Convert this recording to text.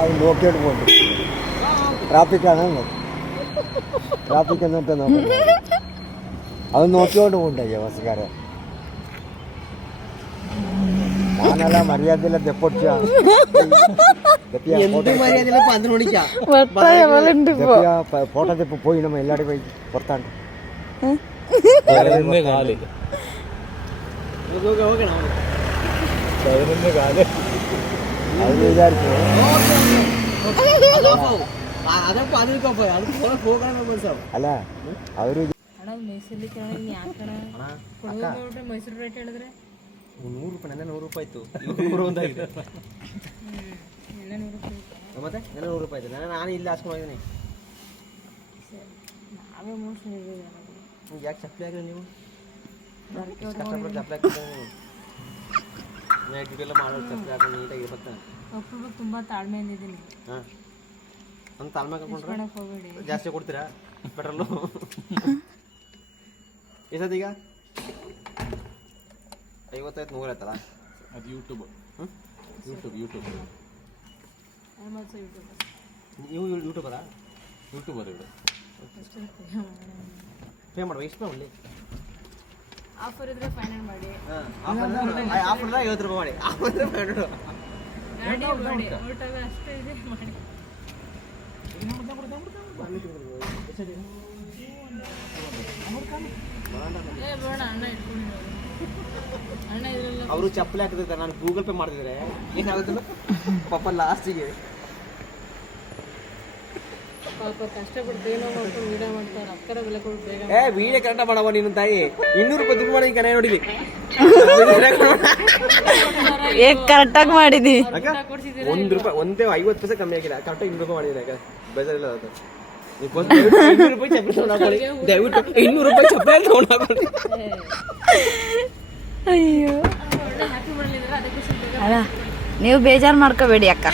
അത് നോക്കിയിട്ട് പോകണ്ട. ട്രാഫിക്കാണ് ട്രാഫിക് എന്നിട്ട് നോക്കണ്ട. അത് നോക്കിയോണ്ട് പോകണ്ടേ ബസ്സുകാരെ. ഞാനല്ല മര്യാദയില്ല തെപ്പൊടിച്ച ഫോട്ടോ തെപ്പ് പോയി നമ്മ എല്ലാവരും പോയി പുറത്താണ്. അത് വിചാരിച്ചു ಅಲ್ಲ ಅವರು ಮೈಸೂರು ರೇಟ್ ಹೇಳಿದ್ರೆ ₹100 ನೆನ್ನೆ ₹100 ಇತ್ತು. ₹100 ಮತ್ತೆ ₹100 ಆಯ್ತು. ನಾನು ಇಲ್ಲಿ ಹಾಸ್ಕೊಂಡಿದ್ದೀನಿ. ನಾವೇ ಮೋಸ್ಟ್ಲಿ ಯಾಕೆ ಚಪ್ಪಲಿ ಹಾಕಿದ್ರೆ ನೀವು ಕಷ್ಟಪಟ್ಟು ಚಪ್ಪಲಿ ಹಾಕಿದ್ರೆ ನೈಟ್ ಎಲ್ಲ ಮಾಡೋದು ಚಪ್ಪಲಿ ಹಾಕೊಂಡು ನೀಟಾಗಿ ಬರ್ತಾನೆ. ಒಬ್ಬೊಬ್ಬರು ತುಂಬ ತಾಳ್ಮೆಯಿಂದ ಇದ್ದೀನಿ. ಹಾಂ ನನ್ನ ತಾಳ್ಮೆ ಹಾಕೊಂಡ್ರೆ ಹೋಗಬೇಡಿ. ಜಾಸ್ತಿ ಕೊಡ್ತೀರಾ ಪೆಟ್ರೋಲು? ಎಷ್ಟೊತ್ತೀಗ 55 100 ಆಯ್ತಲ್ಲ. ಅದು ಯೂಟ್ಯೂಬ್ ನೀವು ಯೂಟ್ಯೂಬರಾ? ಯೂಟ್ಯೂಬರ್ ಇವರು ಪೇ ಮಾಡುವ. ಎಷ್ಟು ಮಾಡಲಿ? ಆಫರ್ ಇದ್ರೆ ಫೈನಲ್ ಮಾಡಿ. ಆಫರ್ ₹50 ಮಾಡಿ. ಆಫರ್ ಗಾಡಿ ಮಾಡಿ ಊಟದ ಅಷ್ಟೇ ಇದೆ ಮಾಡಿ. ಬೇಡ ಅಣ್ಣ ಇಟ್ಕೊಂಡು ಅಣ್ಣ ಇದ್ರಲ್ಲ ಅವರು ಚಪ್ಪಲಿ ಹಾಕಿದ್ರೆ ನಾನು ಗೂಗಲ್ ಪೇ ಮಾಡ್ತಿದ್ರೆ ಏನಾಗುತ್ತಲ್ಲ ಪಾಪ ಲಾಸ್ಟಿಗೆ ಪಾಪ ಕಷ್ಟಪಟ್ಟು ಏನೋ ಮಾಡ್ಕೊಂಡು ವೀಡಿಯೋ ಮಾಡ್ತಾರೆ. ಅಕ್ಕರ ಬೆಲೆ ಕೊಟ್ಟು ಬೇಗ ವೀಡಿಯೋ ಕರೆಕ್ಟ್ ಮಾಡವ ನೀನು ತಾಯಿ. ₹200 ದುಡ್ಡು ಮಾಡಿ ಕರೆ ನೋಡಿದಿ ಕರೆಕ್ಟಾಗಿ ಮಾಡಿದಿ. ₹1 ಒಂದೇ 50 ಪೈಸೆ ಕಮ್ಮಿ ಆಗಿಲ್ಲ. ಕರೆಕ್ಟಾಗಿ ₹200 ಮಾಡಿದ್ರೆ ಬೇಜಾರಿಲ್ಲ. ಅದು ₹200 ಚಪ್ಪಲಿ ತಗೊಂಡು ದಯವಿಟ್ಟು ₹200 ಚಪ್ಪಲಿ ತಗೊಂಡು ಅಯ್ಯೋ ಹ್ಯಾಪಿ ಮಾಡಲಿದ್ರೆ ಅದಕ್ಕೆ ಅಲ್ಲ ನೀವು ಬೇಜಾರು ಮಾಡ್ಕೋಬೇಡಿ ಅಕ್ಕ.